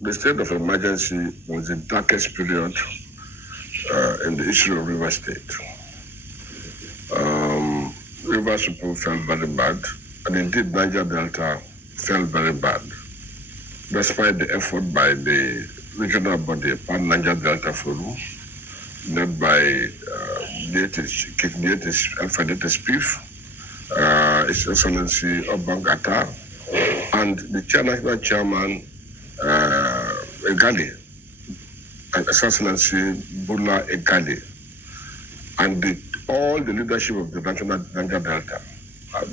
the state of emergency was the darkest period in the history of River State. Rivers people felt very bad, and indeed Niger Delta felt very bad, despite the effort by the regional body, Pan Niger Delta Forum, led by Alpha Spiff, His Excellency Obang Atta, and the national chairman, Egali, and His Excellency Bula Egali, and all the leadership of the national Niger Delta,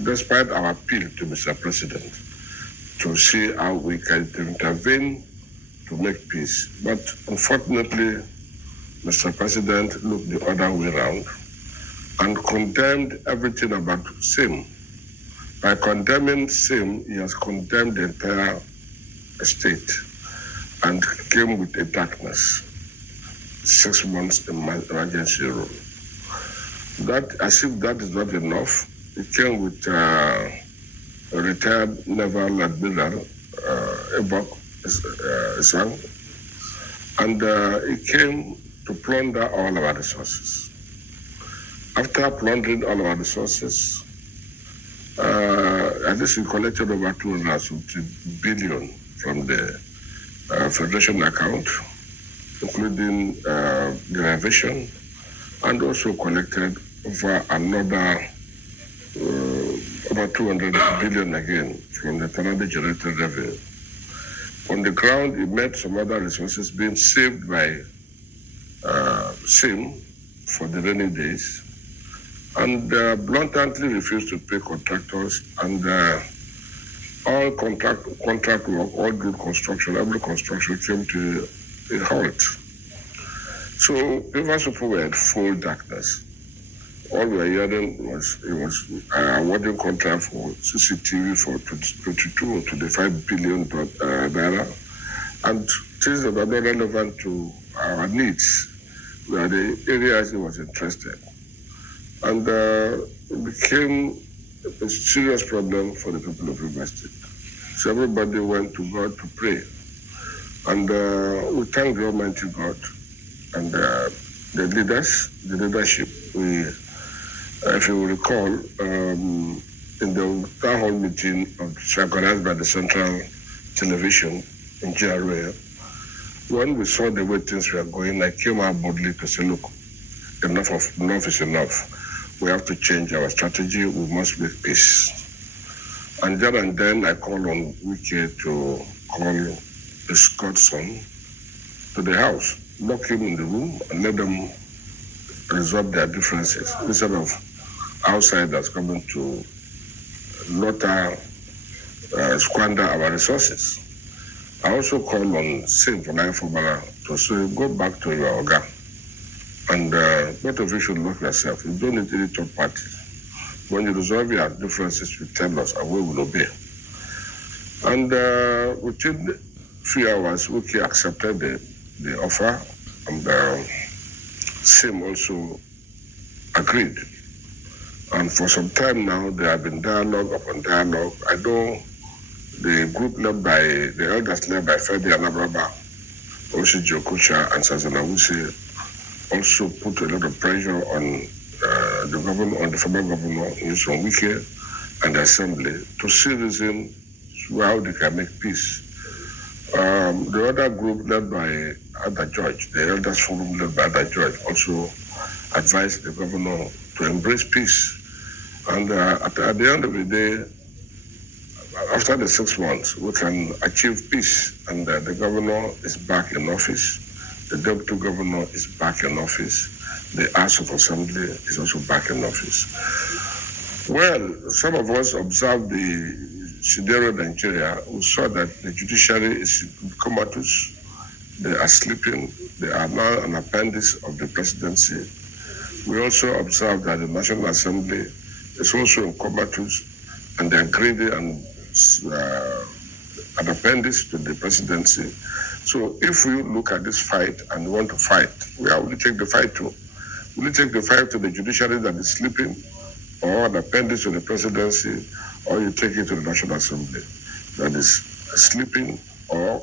despite our appeal to Mr. President to see how we can intervene to make peace. But unfortunately, Mr. President looked the other way around and condemned everything about SIM. By condemning SIM, he has condemned the entire state and came with a darkness, 6 months emergency rule. That, as if that is not enough, he came with a retired Naval Admiral, Ebok Isang, and he came to plunder all our resources. After plundering all our resources, at least he collected over 250 billion from the Federation account, including derivation, and also collected over another over 200 billion again from the internally generated revenue. On the ground, he met some other resources being saved by SIM for the rainy days, and bluntly refused to pay contractors, and all contract work, all good construction, every construction came to a halt. So Rivers people were in full darkness. All we were hearing was it was awarding contract for CCTV for 22 or 25 billion naira, and things that are not relevant to our needs were the areas he was interested. And it became a serious problem for the people of River State. So everybody went to God to pray. And we thank the Almighty God and the leadership. If you will recall, in the town hall meeting organized by the Central Television in GRA, when we saw the way things were going, I came out boldly to say, look, enough is enough. We have to change our strategy. We must make peace. And then I called on Wike to call his godson to the house, lock him in the room, and let them resolve their differences instead of outsiders coming to squander our resources. I also called on SIM for Fubara to say, go back to your Oga, and both of you should look yourself. You don't need any third party. When you resolve your differences, you tell us, and we will obey. And within a few hours, Wiki accepted the offer, and SIM also agreed. And for some time now, there have been dialogue upon dialogue. I know the group led by, the elders led by Fedi Anabraba, Oshiji Okocha, and Sazana Wuse also put a lot of pressure on the governor, on the former governor, Nyesom Wike, and the assembly to see reason how they can make peace. The other group led by Ada George, the elders forum led by Ada George, also advised the governor to embrace peace. And at the end of the day, after the 6 months, we can achieve peace, and the governor is back in office. The deputy governor is back in office. The House of Assembly is also back in office. Well, some of us observed the scenario in Nigeria. We saw that the judiciary is comatose. They are sleeping. They are now an appendix of the presidency. We also observed that the National Assembly is also in comatose, and they are greedy and an appendix to the presidency. So if we look at this fight and want to fight, where will you take the fight to? Will you take the fight to the judiciary that is sleeping, or an appendix to the presidency, or you take it to the National Assembly that is sleeping, or,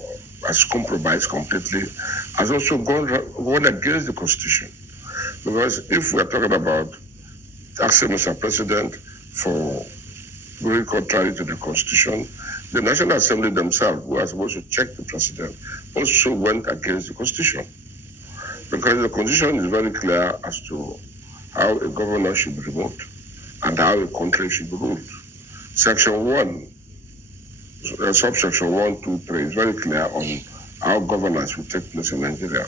as has compromised completely, has also gone against the Constitution. Because if we are talking about asking Mr. President for going contrary to the Constitution, the National Assembly themselves, who are supposed to check the President, also went against the Constitution. Because the Constitution is very clear as to how a governor should be removed and how a country should be ruled. Section 1, subsection 1, 2, 3 is very clear on how governance will take place in Nigeria.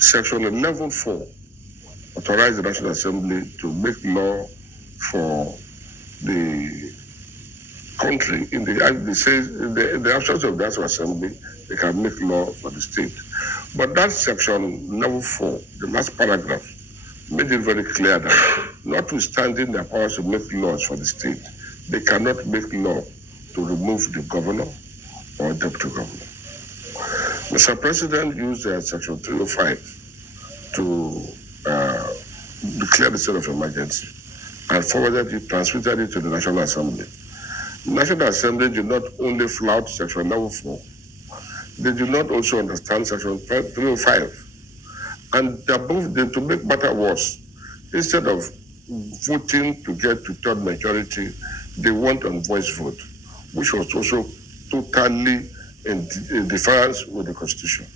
Section 11.4 authorizes the National Assembly to make law for the country. In the absence of the National Assembly, they can make law for the state. But that section 11.4, the last paragraph, made it very clear that notwithstanding their powers to make laws for the state, they cannot make law to remove the governor or deputy governor. Mr. President used Section 305 to declare the state of emergency and transmitted it to the National Assembly. The National Assembly did not only flout Section 11.4, they did not also understand Section 305. And to make matter worse, instead of voting to get to third majority, they went on voice vote, which was also totally in defiance with the Constitution.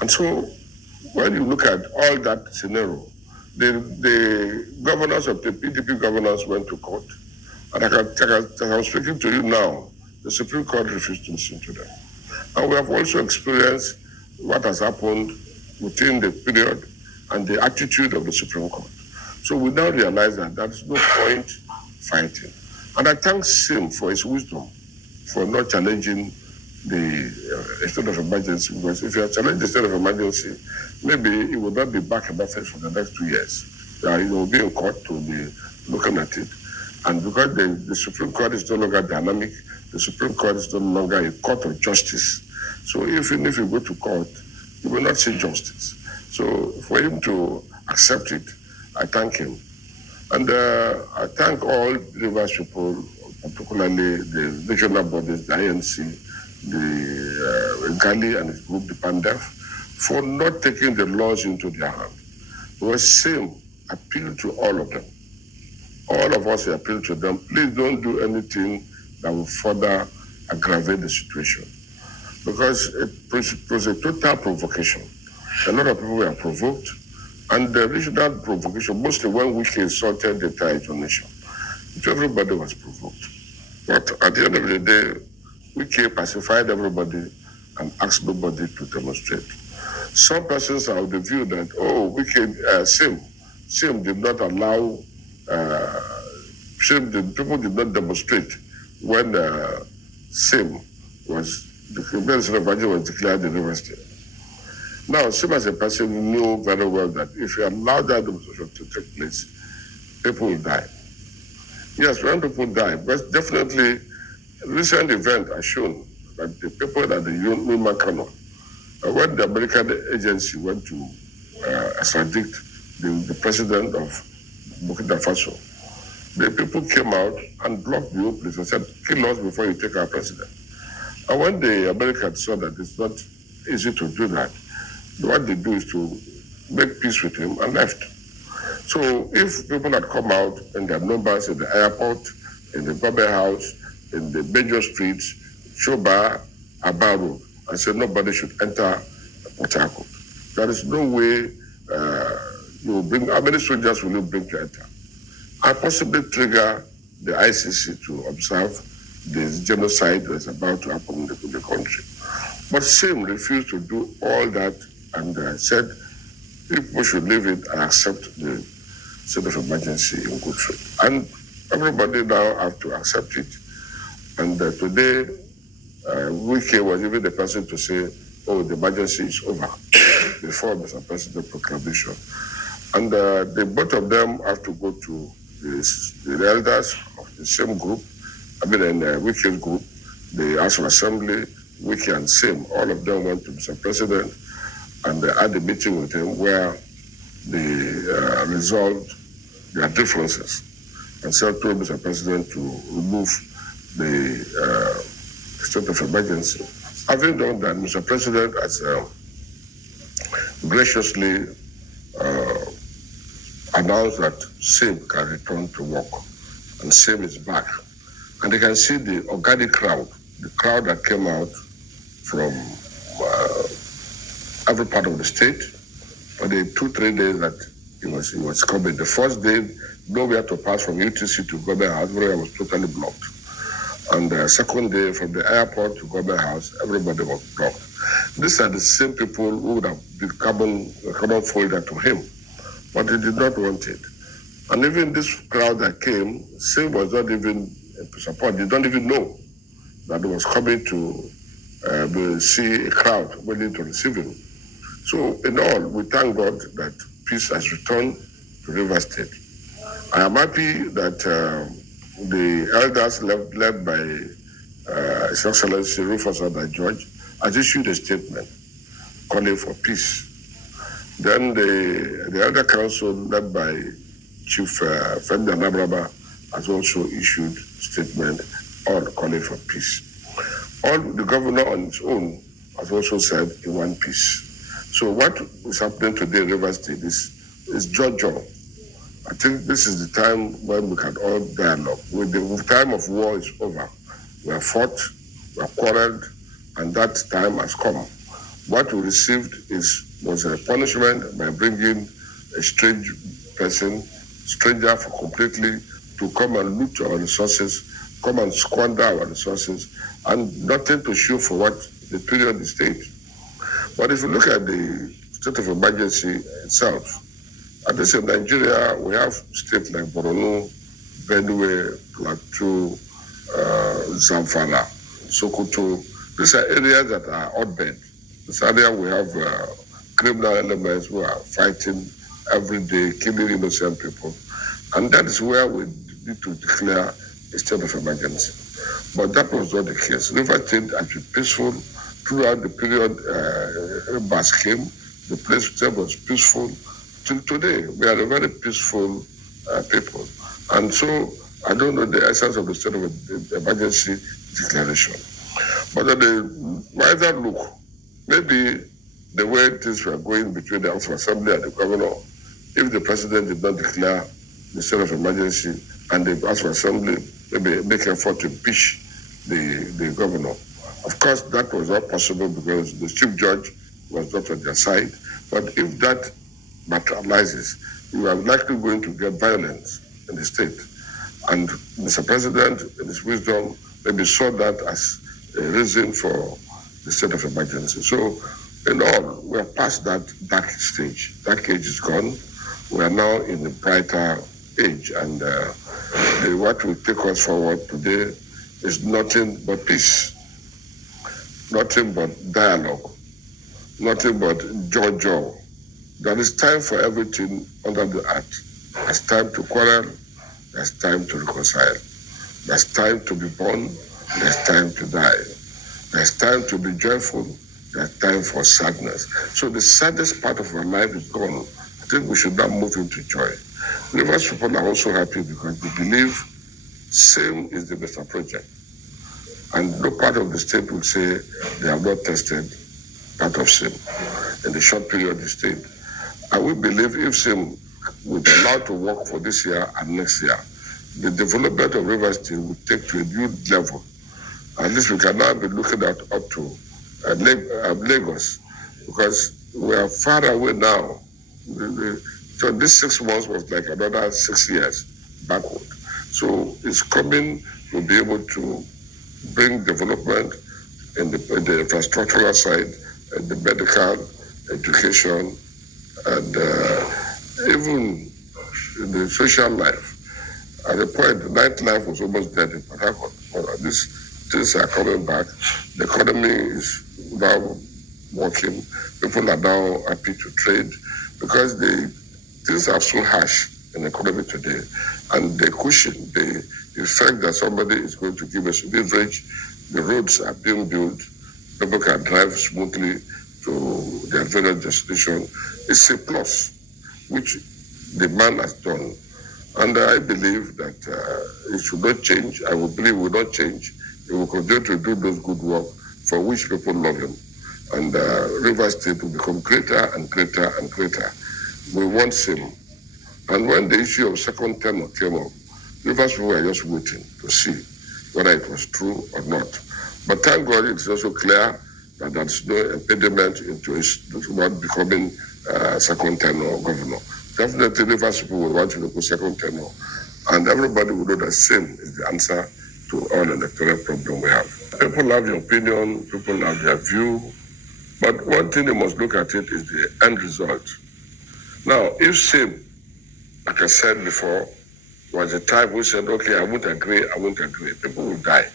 And so when you look at all that scenario, the governors of the PDP governors went to court. And as I'm speaking to you now, the Supreme Court refused to listen to them. And we have also experienced what has happened within the period and the attitude of the Supreme Court. So we now realize that there is no point fighting. And I thank Sim for his wisdom for not challenging the state of emergency, because if you have challenged the state of emergency, maybe it will not be back in office for the next 2 years. It will be in court to be looking at it. And because the Supreme Court is no longer dynamic, the Supreme Court is no longer a court of justice. So even if you go to court, you will not see justice. So for him to accept it, I thank him. And I thank all Rivers people, particularly the regional bodies, the INC, the Gali and his group, the PANDEF, for not taking the laws into their hand. It was same appeal to all of them. All of us appeal to them, please don't do anything that will further aggravate the situation. Because it was a total provocation. A lot of people were provoked, and the original provocation, mostly when Wiki insulted the entire nation, everybody was provoked. But at the end of the day, Wiki pacified everybody and asked nobody to demonstrate. Some persons are of the view that, Wiki, Sim did not allow, people did not demonstrate when Sim was, the Minister of Budget was declared the university. Now, Sim as a person knew very well that if you allow that demonstration to take place, people will die. Yes, when people die, but definitely recent event has shown that the people at the Newman Canal, when the American agency went to extradite the president of Burkina Faso, the people came out and blocked the whole place and said, kill us before you take our president. And when the Americans saw that it's not easy to do that, what they do is to make peace with him and left. So if people had come out in their numbers in the airport, in the government house, in the major streets, Shoba, Abaru, and said nobody should enter Port Harcourt, there is no way you will bring, how many soldiers will you bring to enter? And possibly trigger the ICC to observe the genocide that is about to happen in the country. But Sim refused to do all that and said people should leave it and accept the state of emergency in good faith. And everybody now have to accept it. And today, Wike was even the person to say, the emergency is over before Mr. President proclamation. And the both of them have to go to the elders of the same group, Wike's group, the House of Assembly, Wike and Sim, all of them went to Mr. President and they had a meeting with him where they resolved their differences and told Mr. President to remove the state of emergency Having done that, Mr. President has graciously announced that SIM can return to work, and SIM is back. And you can see the organic crowd, the crowd that came out from every part of the state for the 2-3 days that he was coming. The first day, nowhere to pass from UTC to Government House, everywhere was totally blocked. And the second day, from the airport to Government House, everybody was blocked. These are the same people who would have been carbon folder to him, but he did not want it. And even this crowd that came, SIM was not even support. They don't even know that he was coming to see a crowd waiting to receive him. So in all, we thank God that peace has returned to Rivers State. I am happy that the elders led by His Excellency Rufus Oda George has issued a statement calling for peace. Then the Elder Council led by Chief Fendi Anabraba has also issued a statement on calling for peace. All the governor on his own has also said he wants peace. So what is happening today in Rivers State is jojo. I think this is the time when we can all dialogue. When the time of war is over, we have fought, we have quarreled, and that time has come. What we received was a punishment by bringing a strange person, stranger for completely, to come and loot our resources, come and squander our resources, and nothing to show for what the period is state. But if you look at the state of emergency itself, at least in Nigeria, we have states like Borno, Benue, Plateau, Zamfara, Sokoto. These are areas that are hotbed. This area we have criminal elements who are fighting every day, killing innocent people. And that is where we need to declare a state of emergency. But that was not the case. Rivers State has been peaceful throughout the period Bas came. The place was peaceful. Till today, we are a very peaceful people. And so I don't know the essence of the state of emergency declaration. But at the wider look, maybe the way things were going between the House of Assembly and the governor, if the president did not declare the state of emergency and the House of Assembly maybe make an effort to impeach the governor. Of course, that was not possible because the chief judge was not on their side. But if that materializes, you are likely going to get violence in the state. And Mr. President, in his wisdom, maybe saw that as a reason for the state of emergency. So, in all, we are past that dark stage. That age is gone. We are now in a brighter age, and what will take us forward today is nothing but peace, nothing but dialogue, nothing but jojo. There is time for everything under the earth. There's time to quarrel. There's time to reconcile. There's time to be born. There's time to die. There's time to be joyful. There's time for sadness. So the saddest part of our life is gone. I think we should now move into joy. Rivers people are also happy because they believe SIM is the better project. And no part of the state will say they have not tested part of SIM in the short period they stayed. And we believe if SIM will be allowed to work for this year and next year, the development of Rivers State will take to a new level. At least we can now be looking at up to Lagos, because we are far away now. So this 6 months was like another 6 years backward. So it's coming to be able to bring development in the infrastructural side, and the medical, education, and even in the social life. At the point, the nightlife was almost dead in Port Harcourt. These things are coming back. The economy is now working. People are now happy to trade because things are so harsh in the economy today. And the cushion, the fact that somebody is going to give us a leverage, the roads are being built, people can drive smoothly to their various destinations. It's a plus, which the man has done. And I believe that it should not change. I will believe it will not change. It will continue to do those good work for which people love him. And Rivers State will become greater and greater and greater. We want him. And when the issue of second tenure came up, Rivers people were just waiting to see whether it was true or not. But thank God it's also clear that there's no impediment into his not becoming second tenure governor. Definitely Rivers people will want to go second tenure. And everybody will know that same is the answer to all electoral problem we have. People have their opinion, people have their view, but one thing you must look at it is the end result. Now, if same, like I said before, was a time we said, okay, I won't agree, people will die.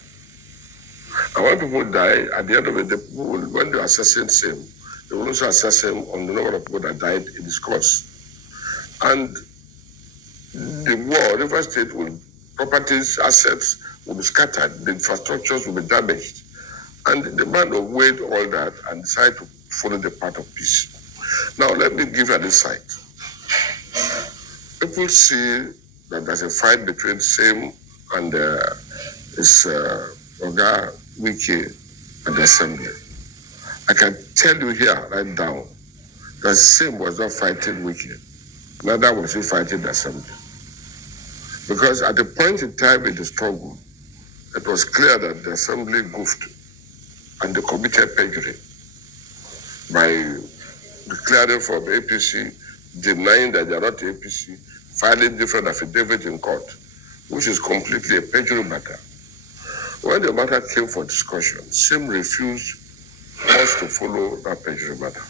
And when people die, at the end of it, people will, when they are assessing same, they will also assess him on the number of people that died in this course. And the war, River State will, properties, assets will be scattered, the infrastructures will be damaged. And the man will weigh all that and decide to follow the path of peace. Now, let me give you an insight. People see that there's a fight between Same and his Oga Wiki at the assembly. I can tell you here, right now, that Same was not fighting Wiki. Neither was he fighting the assembly. Because at the point in time in the struggle, it was clear that the assembly goofed and they committed perjury by declaring from APC, denying that they are not APC, filing different affidavits in court, which is completely a perjury matter. When the matter came for discussion, Sim refused us to follow that perjury matter.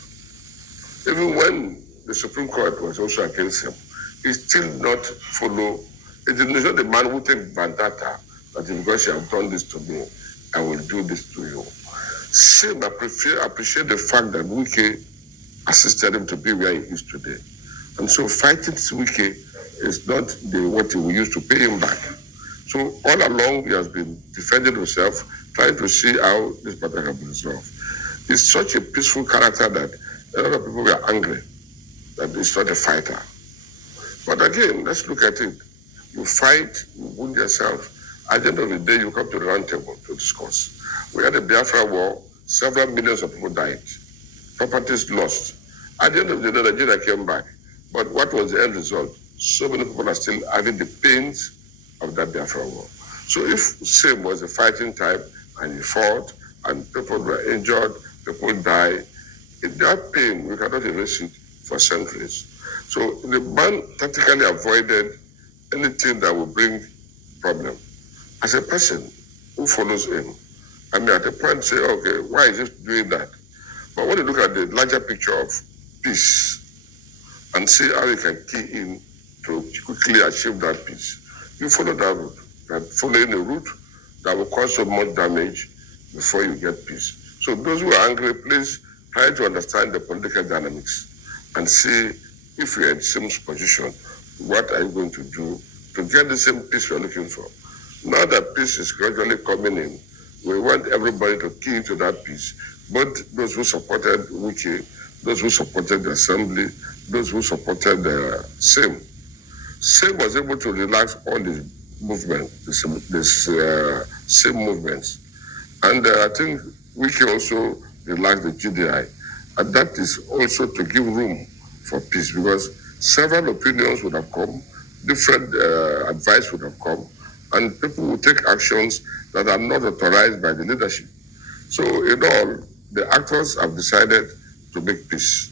Even when the Supreme Court was also against him, he still not follow. It is not the man who takes vendetta that because you have done this to me, I will do this to you. Sim appreciate the fact that Wike assisted him to be where he is today. And so fighting Wike is not what he will use to pay him back. So all along he has been defending himself, trying to see how this matter can be resolved. He's such a peaceful character that a lot of people were angry that he's not a fighter. But again, let's look at it. You fight, you wound yourself. At the end of the day, you come to the round table to discuss. We had a Biafra war, several millions of people died, properties lost. At the end of the day, Nigeria came back. But what was the end result? So many people are still having the pains of that Biafra war. So if Same was a fighting type and he fought and people were injured, people died, in that pain, we cannot erase it for centuries. So the man tactically avoided anything that will bring problem. As a person who follows him, I mean, at a point say, okay, why is he doing that? But when you look at the larger picture of peace and see how you can key in to quickly achieve that peace, you follow that route. And following a route that will cause so much damage before you get peace. So those who are angry, please try to understand the political dynamics and see if you're in the same position, what are you going to do to get the same peace we're looking for? Now that peace is gradually coming in, we want everybody to key into that peace. Both those who supported Wiki, those who supported the assembly, those who supported the Same. Same was able to relax all this movement, this Same movements. And I think Wiki also relaxed the GDI. And that is also to give room for peace because several opinions would have come, different advice would have come, and people will take actions that are not authorized by the leadership. So in all, the actors have decided to make peace.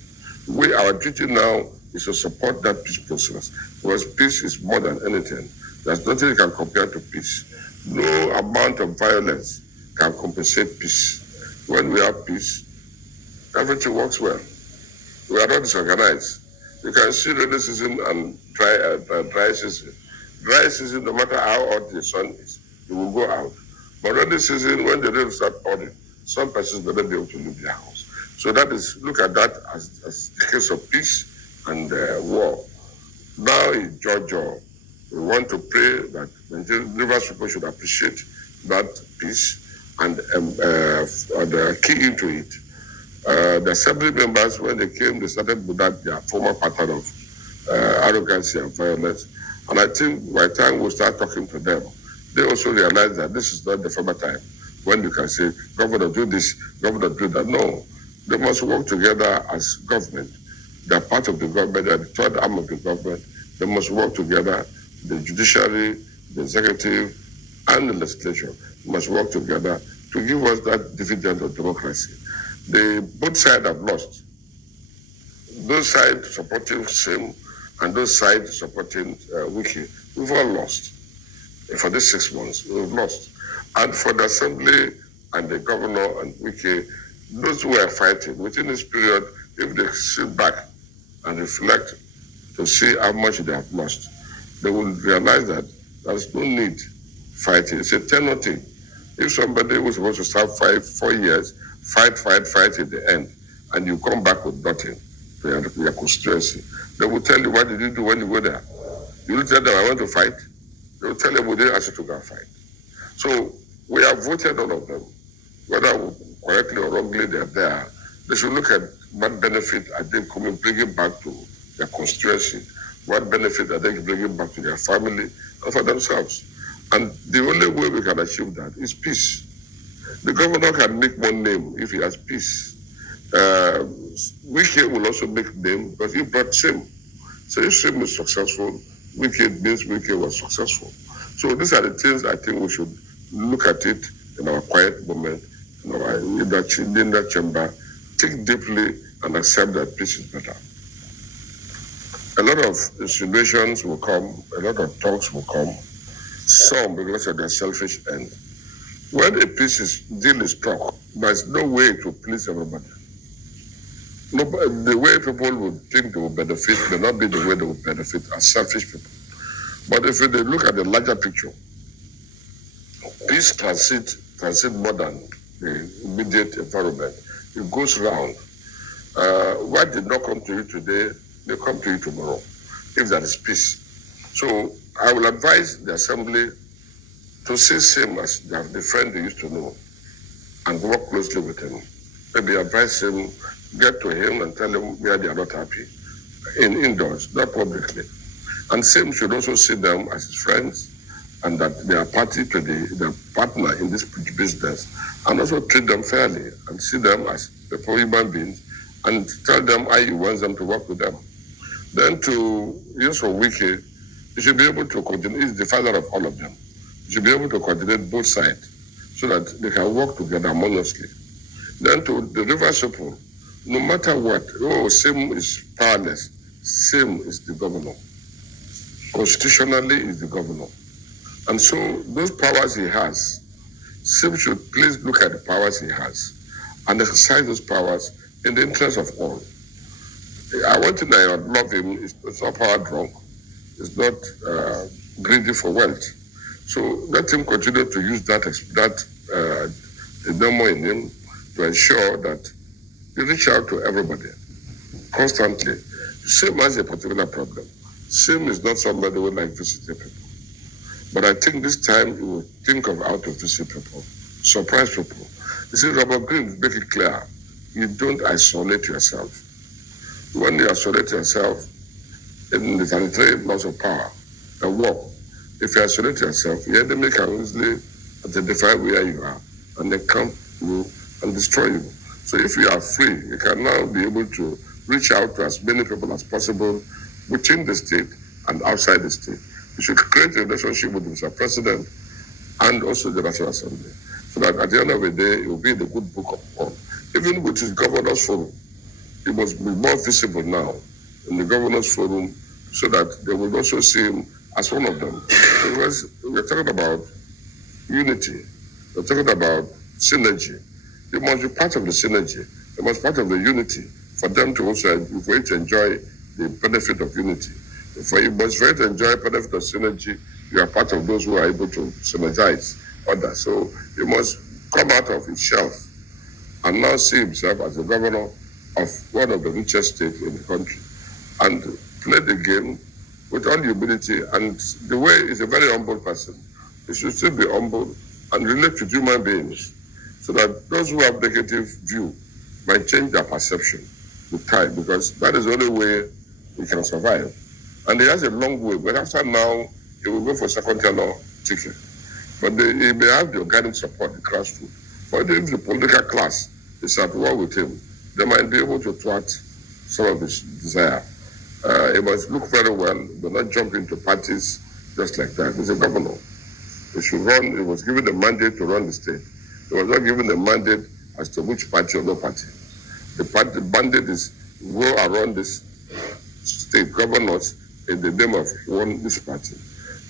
Our duty now is to support that peace process because peace is more than anything. There's nothing you can compare to peace. No amount of violence can compensate peace. When we have peace, everything works well. We are not disorganized. You can see rainy season and dry season. Dry season, no matter how hot the sun is, you will go out. But rainy season, when the rain starts pouring, some persons may not be able to leave their house. So that is, look at that as the case of peace and war. Now in Georgia, we want to pray that Rivers people should appreciate that peace and key into it. The assembly members, when they came, they started with their former pattern of arrogance and violence. And I think by the time we start talking to them, they also realize that this is not the former time. when you can say, Governor, do this, Governor, do that. No, they must work together as government. They are part of the government, they are the third arm of the government. They must work together. The judiciary, the executive, and the legislature must work together to give us that dividend of democracy. Both sides have lost. Those sides supporting SIM and those sides supporting Wiki, we've all lost. For these 6 months, we've lost. And for the assembly and the governor and Wiki, those who are fighting, within this period, if they sit back and reflect to see how much they have lost, they will realize that there's no need fighting. It's a tenor thing. If somebody was supposed to start 4 years, fight at the end, and you come back with nothing to your constituency, they will tell you, what did you do when you go there? You will tell them, I want to fight. They will tell them, we didn't ask you to go and fight. So we have voted all of them. Whether correctly or wrongly they are there, they should look at what benefit are they bringing back to their constituency, what benefit are they bringing back to their family and for themselves. And the only way we can achieve that is peace. The governor can make one name if he has peace. Wike will also make name because he brought SIM. So if SIM is successful, Wike means Wike was successful. So these are the things I think we should look at it in our quiet moment, in that chamber, think deeply and accept that peace is better. A lot of insinuations will come, a lot of talks will come, some because of their selfish end. When a deal is struck, there's no way to please everybody. No, the way people would think they will benefit may not be the way they will benefit as selfish people. But if they look at the larger picture, peace transcends more than the immediate environment. It goes round. What did not come to you today may come to you tomorrow, if there is peace. So I will advise the assembly to see him as the friend they used to know and work closely with him. Maybe advise him, get to him and tell him where they are not happy, indoors, not publicly. And same should also see them as his friends and that they are party to the partner in this business, and also treat them fairly and see them as human beings and tell them how you want them to work with them. Then to use for Wiki, you should be able to coordinate, he's the father of all of them. You should be able to coordinate both sides so that they can work together harmoniously. Then to the river people, no matter what, SIM is powerless. SIM is the governor. Constitutionally is the governor. And so those powers he has, SIM should please look at the powers he has and exercise those powers in the interest of all. One thing I love him is it's not power drunk. It's not greedy for wealth. So let him continue to use that demo in him to ensure that you reach out to everybody constantly. SIM has a particular problem. SIM is not somebody who like visiting people. But I think this time you will think of how to visit people, surprise people. You see, Robert Greene make it clear, you don't isolate yourself. When you isolate yourself in the 33 laws of power and war, if you isolate yourself, the enemy can easily identify where you are and then come you and destroy you. So if you are free, you can now be able to reach out to as many people as possible within the state and outside the state. You should create a relationship with Mr. President and also the National Assembly, so that at the end of the day, it will be in the good book of all. Even with his governor's forum, he must be more visible now in the governor's forum so that they will also see him as one of them. Because we're talking about unity, we're talking about synergy. They must be part of the synergy, they must be part of the unity for them to also, for you to enjoy the benefit of unity. For you must for you to enjoy the benefit of synergy, you are part of those who are able to synergize others. So you must come out of his shelf and now see himself as the governor of one of the richest states in the country and play the game with all humility. And the way he's a very humble person, he should still be humble and relate to human beings so that those who have negative view might change their perception with time, because that is the only way we can survive. And he has a long way, but after now, he will go for second tenor ticket. But he may have the organic support, the grassroots. But if the political class is at war with him, they might be able to thwart some of his desire. He must look very well, but not jump into parties just like that. He's a governor. He should run. He was given the mandate to run the state. He was not given the mandate as to which party or no party. The mandate is go around this state governors in the name of this party.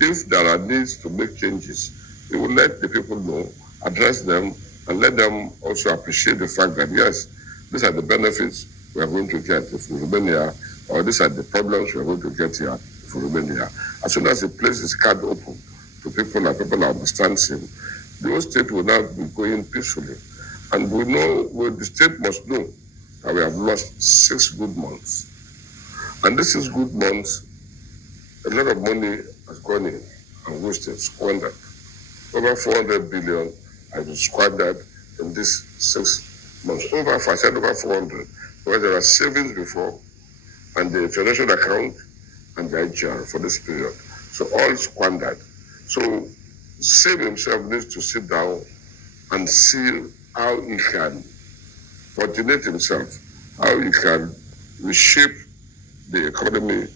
If there are needs to make changes, he will let the people know, address them, and let them also appreciate the fact that, yes, these are the benefits we are going to get if we remain here, or these are the problems we are going to get here if we remain here. As soon as he places his card open to people and people understand him, the whole state will now be going peacefully. And we know, the state must know that we have lost 6 good months. And this is good months, a lot of money has gone in and wasted, squandered. Over 400 billion has been squandered in these 6 months. I said over 400, because there are savings before, and the financial account, and the IGR for this period. So all squandered. So Same himself needs to sit down and see how he can coordinate himself, how he can reshape the economy,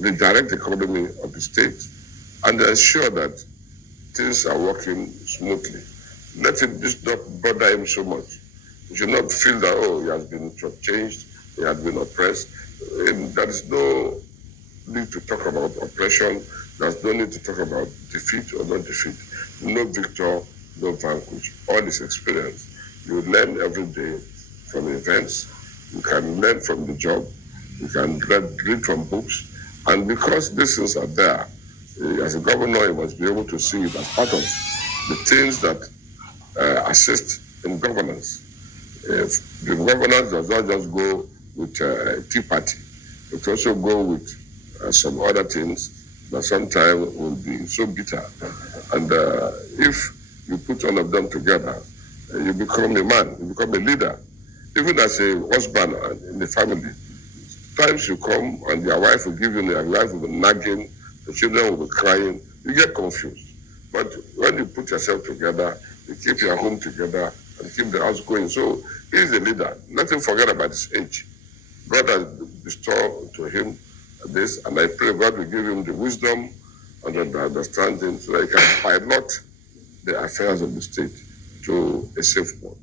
redirect the economy of the state, and ensure that things are working smoothly. Let it just not bother him so much. He should not feel that, oh, he has been changed, he has been oppressed. And there is no need to talk about oppression. There's no need to talk about defeat or not defeat. No victor, no vanquish. All is experience. You learn every day from events. You can learn from the job. You can read from books. And because these things are there, as a governor, you must be able to see it as part of the things that assist in governance. If the governance does not just go with Tea Party, it also go with some other things that sometimes will be so bitter. And if you put all of them together, you become a man, you become a leader. Even as a husband in the family, times you come and your wife will give you, your wife will be nagging, the children will be crying, you get confused. But when you put yourself together, you keep your home together and keep the house going. So he's the leader. Let him forget about his age. God has bestowed to him this, and I pray God will give him the wisdom and the understanding so that he can pilot the affairs of the state to a safe port.